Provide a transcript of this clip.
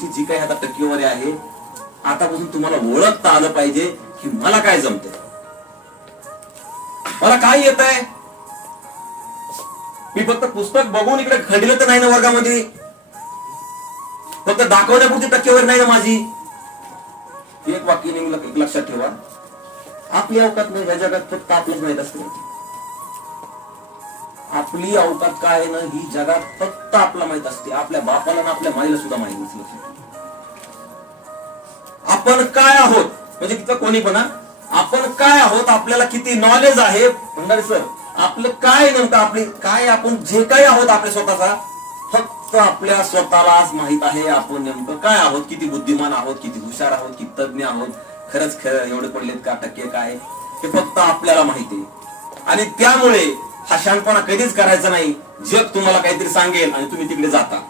तुमची जी काही आता टक्केवारी आहे, आतापासून तुम्हाला ओळखता आलं पाहिजे की मला काय जमतंय, मला काय येत आहे. मी फक्त पुस्तक बघून इकडे खडलं तर नाही ना वर्गामध्ये, फक्त दाखवण्यापुरती टक्केवारी नाही ना माझी. एक वाक्य नेहमी लक्षात ठेवा, आपली अवकात नाही या जगात फक्त आपलंच माहित असते. आपली अवकात काय ना ही जगात फक्त आपला माहित असते, आपल्या बापाला ना आपल्या माईला सुद्धा माहित नसते. आपण काय आहोत म्हणजे तिथं कोणी पण, आपण काय आहोत, आपल्याला किती नॉलेज आहे. भंडारे सर, आपलं काय नेमकं, आपली काय, आपण जे काही आहोत आपल्या स्वतःचा, फक्त आपल्या स्वतःलाच माहित आहे. आपण नेमकं काय आहोत, किती बुद्धिमान आहोत, किती हुशार आहोत, किती तज्ञ आहोत, खरंच खरं एवढे पडलेत का, टक्के काय, हे फक्त आपल्याला माहिती आहे. आणि त्यामुळे हा शहाणपणा कधीच करायचा नाही. जग तुम्हाला काहीतरी सांगेल आणि तुम्ही तिकडे जाता.